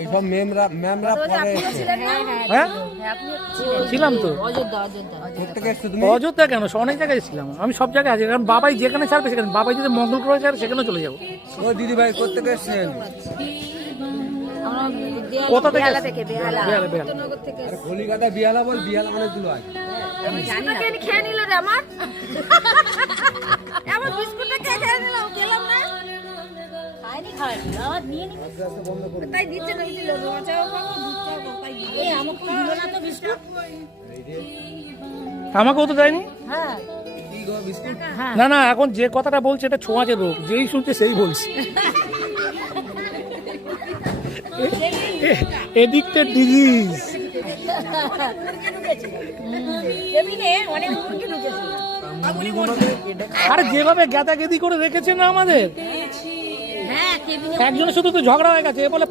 এইসব ম্যামরা পরে হ্যাঁ ছিলাম তো। অযোধ্যা কেন, অনেক জায়গায় ছিলাম আমি, সব জায়গায় আছি। কারণ বাবাই যেখানে ছাড়বে সেখানে, বাবাই যদি মঙ্গল গ্রহে ছাড়ে সেখানেও চলে যাবো। ও দিদি ভাই করতে গেছেন কোথা থেকে? বেহালা। কলিকাতা বিহালা বল, বিহালা অনেকগুলো আছে। খেয়ে নিল রে আমার আমার বিস্কুটটা খেয়ে নিল, খেলাম না। তাই দিচ্ছে না, দিছিল রোজাও পাবো, দুধটাও পাবো, তাই দিল। এই আমাকে দিল না তো বিস্কুট। আমাকেও তো দেয়নি। হ্যাঁ কি গো বিস্কুট? না না, এখন যে কথাটা বলছে এটা ছোঁয়াচে রোগ, যেই শুনছে সেই বলছে। Addicted disease. অনেক মুরগি ঢুকেছিল। আরে যেভাবে গেদাগেদি করে রেখেছে না আমাদের, হ্যাঁ একজনের শুধু তো ঝগড়া হয়ে গেছে, এ বলে